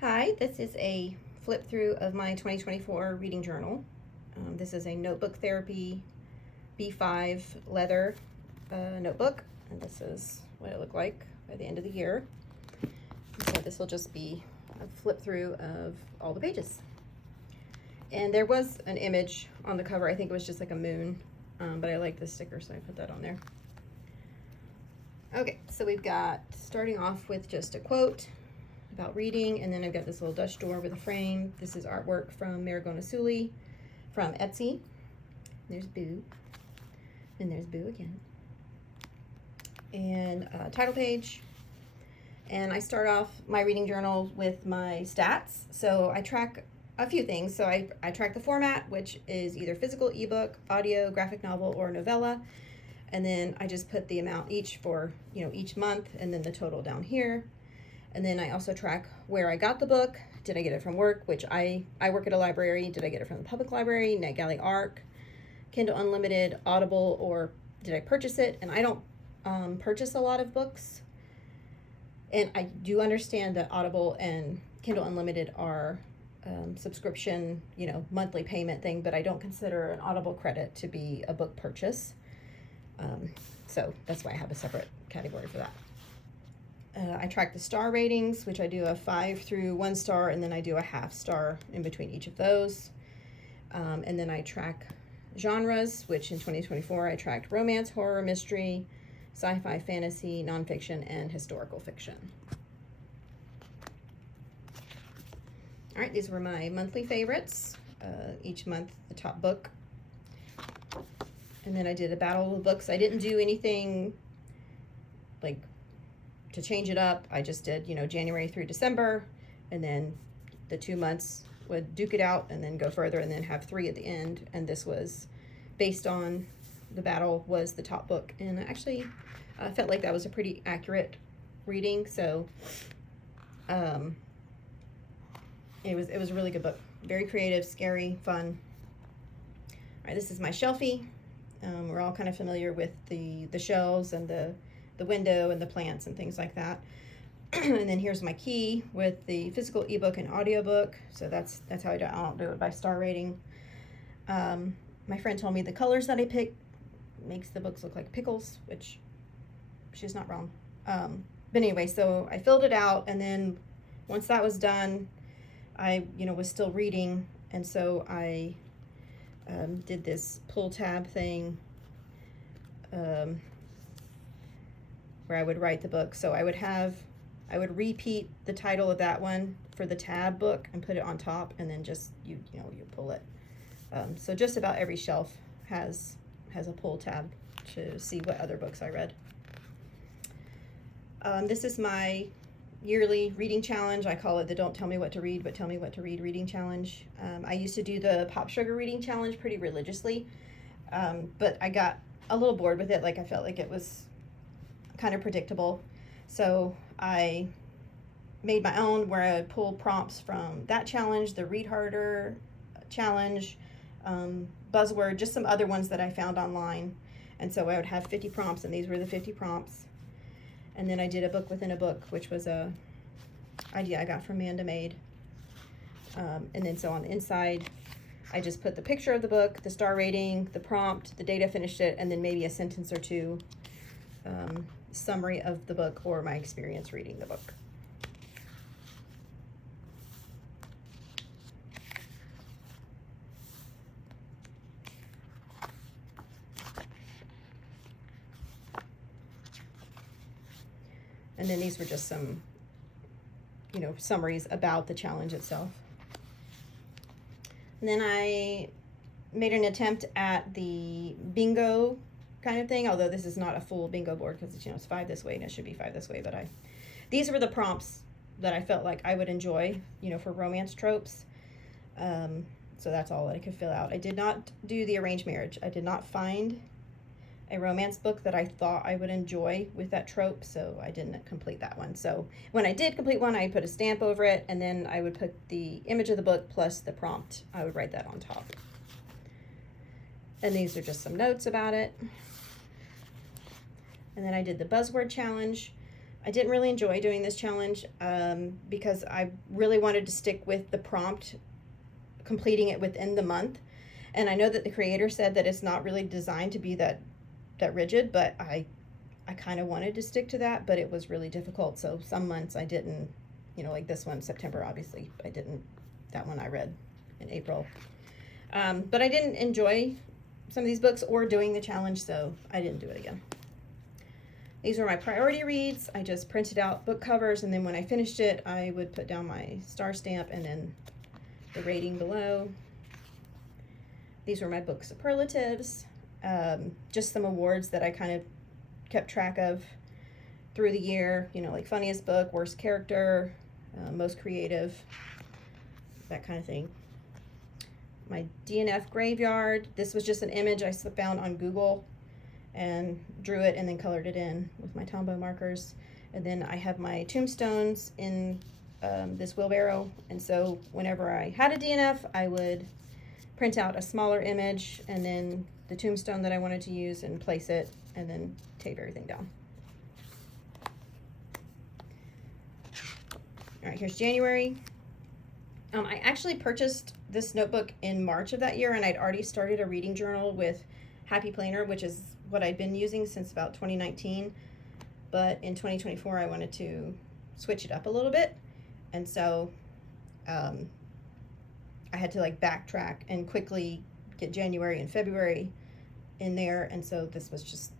Hi, this is a flip through of my 2024 reading journal. This is a Notebook Therapy B5 leather notebook, and this is what it looked like by the end of the year. So this will just be a flip through of all the pages. And there was an image on the cover. I think it was just like a moon, but I like the sticker, so I put that on there. Okay, so we've got, starting off with just a quote about reading, and then I've got this little Dutch door with a frame. This is artwork from Marigona Suli from Etsy. There's Boo, and there's Boo again. And title page. And I start off my reading journal with my stats. So I track a few things. So I track the format, which is either physical, ebook, audio, graphic novel, or novella. And then I just put the amount each for, each month, and then the total down here. And then I also track where I got the book. Did I get it from work, which I work at a library. Did I get it from the public library, NetGalley ARC, Kindle Unlimited, Audible, or did I purchase it? And I don't purchase a lot of books. And I do understand that Audible and Kindle Unlimited are subscription, monthly payment thing, but I don't consider an Audible credit to be a book purchase. So that's why I have a separate category for that. I track the star ratings, which I do a 5 through 1 star, and then I do a half star in between each of those. And then I track genres, which in 2024 I tracked romance, horror, mystery, sci-fi, fantasy, nonfiction, and historical fiction. All right, these were my monthly favorites. Each month, the top book. And then I did a battle of books. I didn't do anything like to change it up. I just did, January through December, and then the 2 months would duke it out and then go further and then have 3 at the end. And this was based on the battle was the top book. And actually, I felt like that was a pretty accurate reading. So it was a really good book. Very creative, scary, fun. All right, this is my shelfie. We're all kind of familiar with the shelves and the window and the plants and things like that. And then here's my key with the physical ebook and audiobook. So that's how I don't do it by star rating. My friend told me the colors that I picked makes the books look like pickles, which she's not wrong. But anyway, so I filled it out, and then once that was done, I was still reading, and so I did this pull tab thing where I would write the book. So I would repeat the title of that one for the tab book and put it on top, and then just you pull it. So just about every shelf has a pull tab to see what other books I read. This is my yearly reading challenge. I call it the Don't Tell Me What to Read, but Tell Me What to Read reading challenge. I used to do the Pop Sugar reading challenge pretty religiously, but I got a little bored with it. Like, I felt like it was kind of predictable. So I made my own where I would pull prompts from that challenge, the Read Harder challenge, Buzzword, just some other ones that I found online. And so I would have 50 prompts, and these were the 50 prompts. And then I did a book within a book, which was a idea I got from Manda Made. And then so on the inside, I just put the picture of the book, the star rating, the prompt, the date I finished it, and then maybe a sentence or two summary of the book or my experience reading the book. And then these were just some, summaries about the challenge itself. And then I made an attempt at the bingo kind of thing, although this is not a full bingo board because it's 5 this way and it should be 5 this way. But these were the prompts that I felt like I would enjoy, for romance tropes. So that's all that I could fill out. I did not do the arranged marriage. I did not find a romance book that I thought I would enjoy with that trope, so I didn't complete that one. So when I did complete one, I put a stamp over it, and then I would put the image of the book plus the prompt. I would write that on top. And these are just some notes about it. And then I did the buzzword challenge. I didn't really enjoy doing this challenge because I really wanted to stick with the prompt, completing it within the month. And I know that the creator said that it's not really designed to be that rigid, but I kind of wanted to stick to that, but it was really difficult. So some months I didn't, like this one, September, obviously, I didn't. That one I read in April. But I didn't enjoy some of these books or doing the challenge, so I didn't do it again. These were my priority reads. I just printed out book covers, and then when I finished it, I would put down my star stamp and then the rating below. These were my book superlatives, just some awards that I kind of kept track of through the year, like funniest book, worst character, most creative, that kind of thing. My DNF graveyard, this was just an image I found on Google and drew it and then colored it in with my Tombow markers. And then I have my tombstones in this wheelbarrow, and so whenever I had a DNF, I would print out a smaller image and then the tombstone that I wanted to use and place it and then tape everything down. All right, here's January. I actually purchased this notebook in March of that year, and I'd already started a reading journal with Happy Planner, which is what I'd been using since about 2019. But in 2024, I wanted to switch it up a little bit, and so I had to backtrack and quickly get January and February in there, and so this was just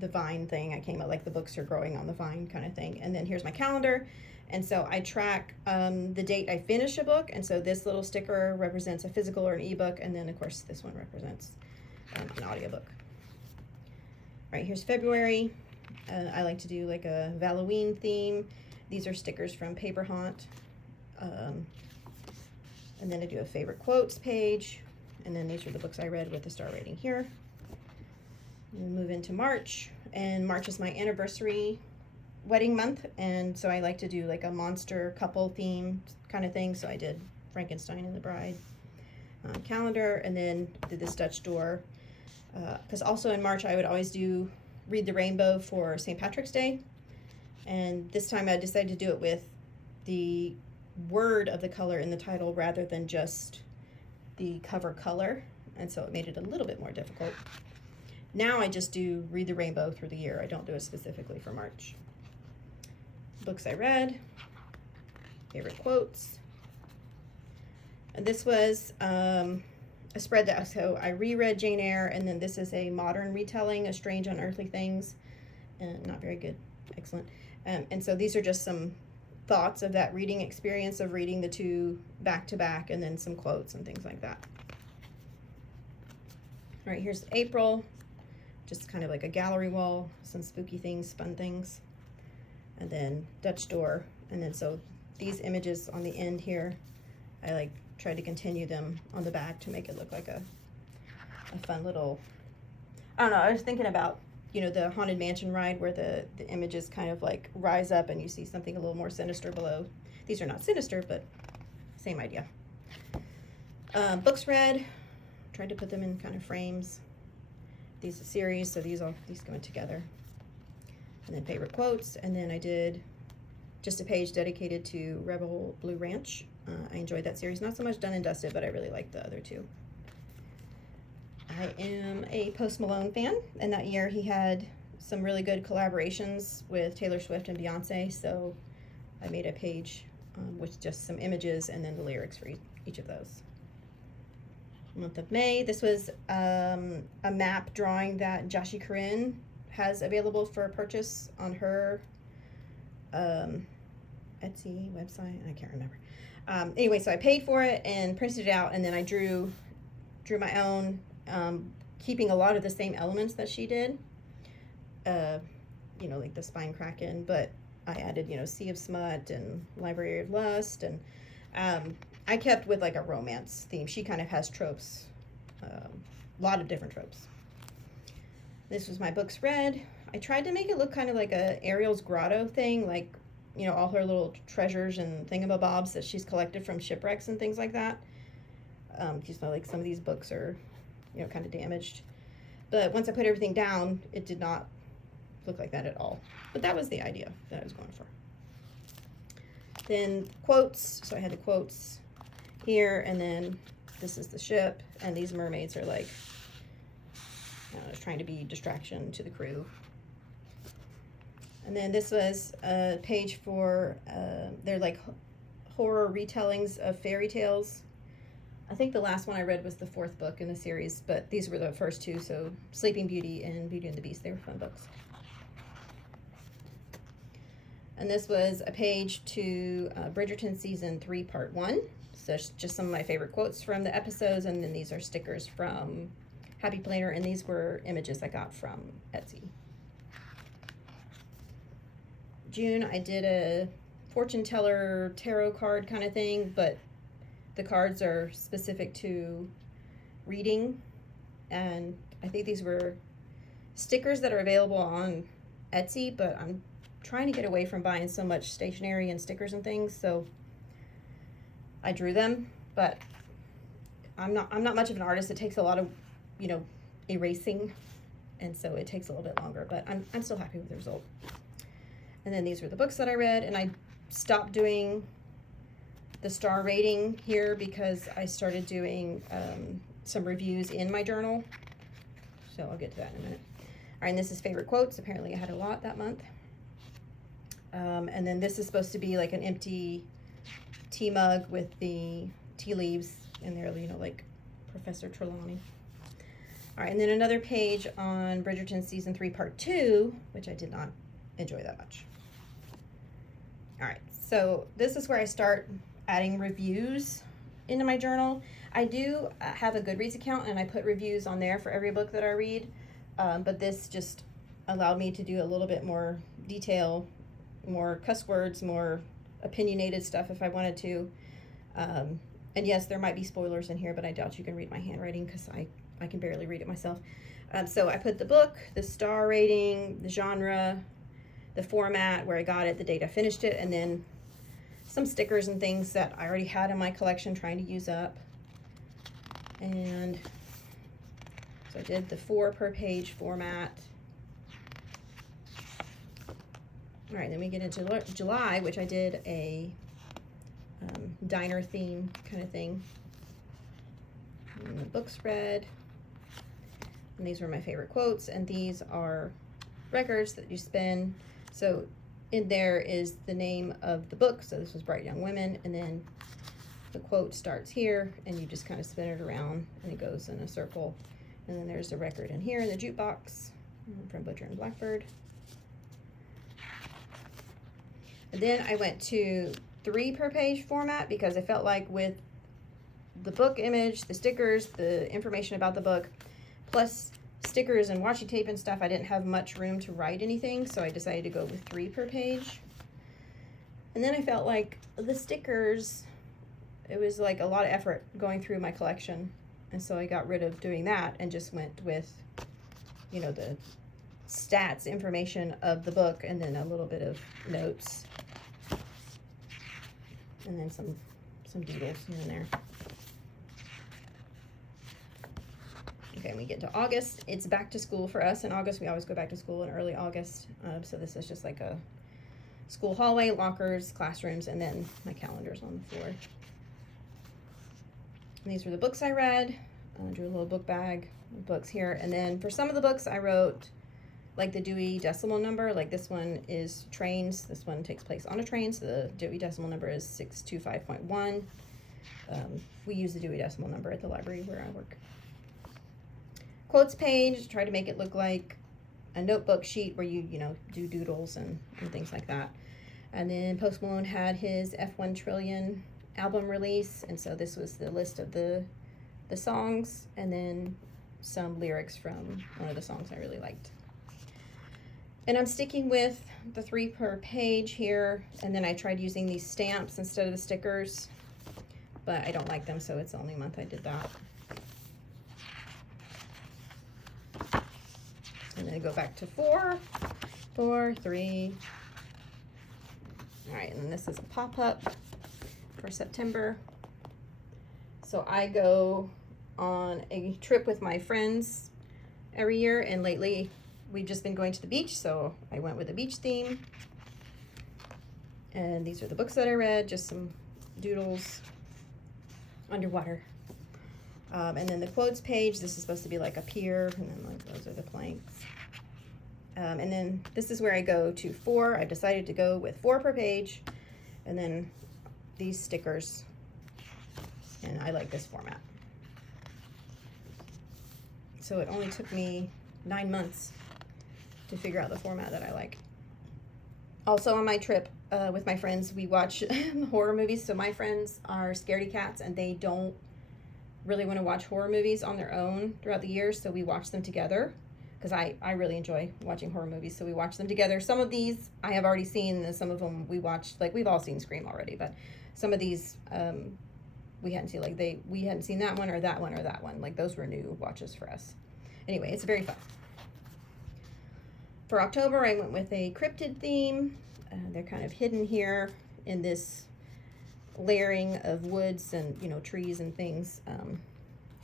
the vine thing. I came out the books are growing on the vine kind of thing. And then here's my calendar. And so I track the date I finish a book, and so this little sticker represents a physical or an ebook, and then of course this one represents an audiobook. All right, here's February. I like to do a Halloween theme. These are stickers from Paper Haunt. And then I do a favorite quotes page, and then these are the books I read with the star rating here. And move into March, and March is my anniversary wedding month, and so I like to do a monster couple theme kind of thing. So I did Frankenstein and the Bride calendar, and then did this Dutch door, because also in March I would always do Read the Rainbow for St. Patrick's Day, and this time I decided to do it with the word of the color in the title rather than just the cover color, and so it made it a little bit more difficult. Now I just do Read the Rainbow through the year. I don't do it specifically for March. Books I read, favorite quotes. And this was a spread that, so I reread Jane Eyre, and then this is a modern retelling of Strange Unearthly Things, and not very good, excellent. And so these are just some thoughts of that reading experience of reading the two back to back, and then some quotes and things like that. All right, here's April, just kind of like a gallery wall, some spooky things, fun things. And then Dutch door, and then so these images on the end here, I tried to continue them on the back to make it look like a fun little, I don't know, I was thinking about, the Haunted Mansion ride where the images kind of rise up and you see something a little more sinister below. These are not sinister, but same idea. Books read, tried to put them in kind of frames. These are series, so these go in together. And then favorite quotes, and then I did just a page dedicated to Rebel Blue Ranch. I enjoyed that series, not so much Done and Dusted, but I really liked the other two. I am a Post Malone fan, and that year he had some really good collaborations with Taylor Swift and Beyonce, so I made a page with just some images and then the lyrics for each of those. Month of May, this was a map drawing that Joshi Corinne has available for purchase on her Etsy website. I can't remember. Anyway, so I paid for it and printed it out, and then I drew my own, keeping a lot of the same elements that she did. Like the Spine Kraken, but I added, Sea of Smut and Library of Lust, and I kept with a romance theme. She kind of has tropes, a lot of different tropes. This was my books read. I tried to make it look kind of like a Ariel's Grotto thing, all her little treasures and thingamabobs that she's collected from shipwrecks and things like that. Some of these books are, kind of damaged. But once I put everything down, it did not look like that at all. But that was the idea that I was going for. Then quotes. So I had the quotes here, and then this is the ship, and these mermaids are like, trying to be distraction to the crew. And then this was a page for, they're like horror retellings of fairy tales. I think the last one I read was the 4th book in the series, but these were the first 2, so Sleeping Beauty and Beauty and the Beast, they were fun books. And this was a page to Bridgerton Season 3, Part 1. So it's just some of my favorite quotes from the episodes, and then these are stickers from Happy Planner, and these were images I got from Etsy. June, I did a fortune teller tarot card kind of thing, but the cards are specific to reading, and I think these were stickers that are available on Etsy, but I'm trying to get away from buying so much stationery and stickers and things, so I drew them, but I'm not much of an artist. It takes a lot of, erasing, and so it takes a little bit longer, but I'm still happy with the result. And then these were the books that I read, and I stopped doing the star rating here because I started doing some reviews in my journal, so I'll get to that in a minute. All right, and this is favorite quotes. Apparently I had a lot that month. And then this is supposed to be like an empty tea mug with the tea leaves in there, like Professor Trelawney. All right, and then another page on Bridgerton Season 3, Part 2, which I did not enjoy that much. All right, so this is where I start adding reviews into my journal. I do have a Goodreads account, and I put reviews on there for every book that I read, but this just allowed me to do a little bit more detail, more cuss words, more opinionated stuff if I wanted to. And yes, there might be spoilers in here, but I doubt you can read my handwriting because I can barely read it myself. So I put the book, the star rating, the genre, the format, where I got it, the date I finished it, and then some stickers and things that I already had in my collection trying to use up. And so I did the 4 per page format. All right, then we get into July, which I did a diner theme kind of thing. And the book spread. And these were my favorite quotes, and these are records that you spin. So in there is the name of the book. So this was Bright Young Women, and then the quote starts here, and you just kind of spin it around, and it goes in a circle. And then there's the record in here in the jukebox from Butcher and Blackbird. And then I went to 3 per page format because I felt like with the book image, the stickers, the information about the book, plus stickers and washi tape and stuff, I didn't have much room to write anything, so I decided to go with 3 per page. And then I felt like the stickers, it was like a lot of effort going through my collection, and so I got rid of doing that and just went with, the stats information of the book, and then a little bit of notes, and then some doodles here and there. Okay, we get to August. It's back to school for us in August. We always go back to school in early August. So this is just like a school hallway, lockers, classrooms, and then my calendar's on the floor. And these were the books I read. I drew a little book bag of books here. And then for some of the books I wrote like the Dewey Decimal Number. Like this one is trains. This one takes place on a train, so the Dewey Decimal Number is 625.1. We use the Dewey Decimal Number at the library where I work. Quotes page, try to make it look like a notebook sheet where you do doodles and things like that. And then Post Malone had his F1 Trillion album release, and so this was the list of the songs, and then some lyrics from one of the songs I really liked. And I'm sticking with the 3 per page here, and then I tried using these stamps instead of the stickers, but I don't like them, so it's the only month I did that. And then I go back to 4, 3. All right, and then this is a pop-up for September. So I go on a trip with my friends every year, and lately we've just been going to the beach, so I went with a beach theme. And these are the books that I read, just some doodles underwater. And then the quotes page, this is supposed to be like a pier, and then like those are the planks. And then this is where I go to 4. I decided to go with 4 per page, and then these stickers, and I like this format. So it only took me 9 months to figure out the format that I like. Also on my trip with my friends, we watch horror movies. So my friends are scaredy cats, and they don't really want to watch horror movies on their own throughout the year, so we watch them together, because I really enjoy watching horror movies, so we watch them together. Some of these I have already seen, and some of them we watched, like we've all seen Scream already, but some of these we hadn't seen, like we hadn't seen that one or that one or that one. Like those were new watches for us. Anyway, it's very fun. For October, I went with a cryptid theme. They're kind of hidden here in this layering of woods and, you know, trees and things.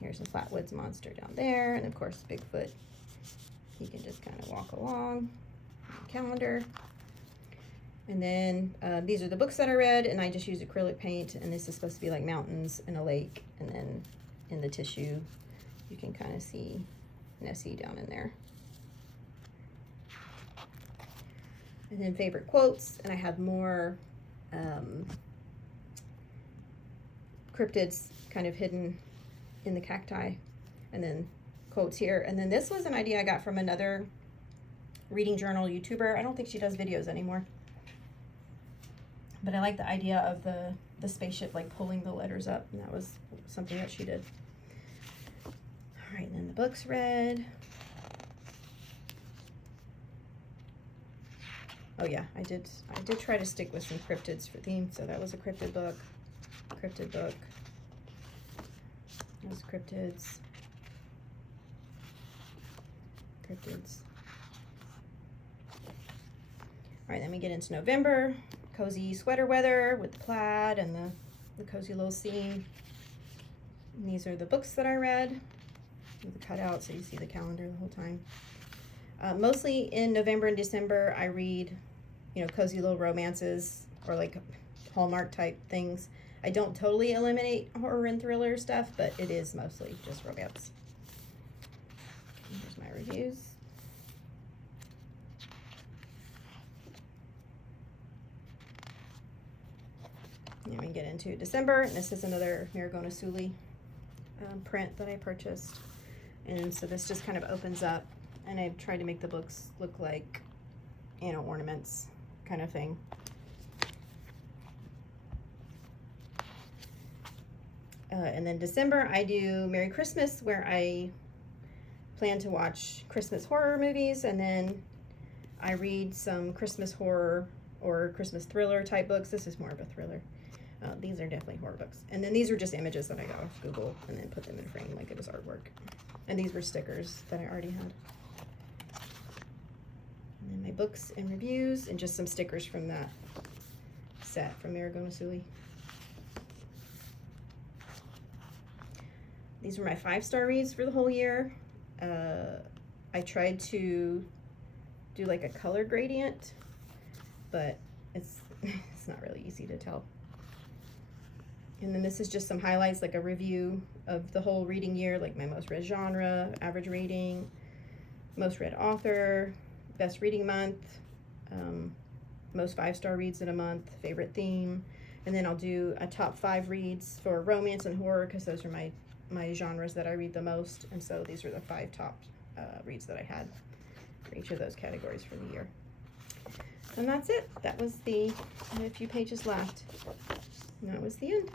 Here's a Flatwoods monster down there, and of course Bigfoot. He can just kind of walk along. Calendar. And then these are the books that I read, and I just used acrylic paint, and this is supposed to be like mountains and a lake, and then in the tissue you can kind of see Nessie down in there. And then favorite quotes, and I have more cryptids kind of hidden in the cacti, and then quotes here. And then this was an idea I got from another reading journal YouTuber. I don't think she does videos anymore, but I like the idea of the spaceship like pulling the letters up, and that was something that she did. All right, and then the books read. Oh yeah, I did try to stick with some cryptids for theme, so that was a cryptid book. Those cryptids. All right, then we get into November. Cozy sweater weather with the plaid and the cozy little scene. And these are the books that I read with the cutout, so you see the calendar the whole time. Mostly in November and December, I read, you know, cozy little romances or like Hallmark type things. I don't totally eliminate horror and thriller stuff, but it is mostly just romance. Here's my reviews. And we get into December, and this is another Maragona Sully print that I purchased. And so this just kind of opens up, and I've tried to make the books look like, you know, ornaments kind of thing. And then December, I do Merry Christmas, where I plan to watch Christmas horror movies, and then I read some Christmas horror or Christmas thriller type books. This is more of a thriller. These are definitely horror books. And then these are just images that I got off Google and then put them in a frame like it was artwork. And these were stickers that I already had. And then my books and reviews, and just some stickers from that set from Maragona Sully. These were my 5-star reads for the whole year. I tried to do like a color gradient, but it's not really easy to tell. And then this is just some highlights, like a review of the whole reading year, like my most read genre, average rating, most read author, best reading month, most 5-star reads in a month, favorite theme, and then I'll do a top 5 reads for romance and horror, because those are my genres that I read the most, and so these are the 5 top reads that I had for each of those categories for the year. And that's it. That was I had a few pages left, and that was the end.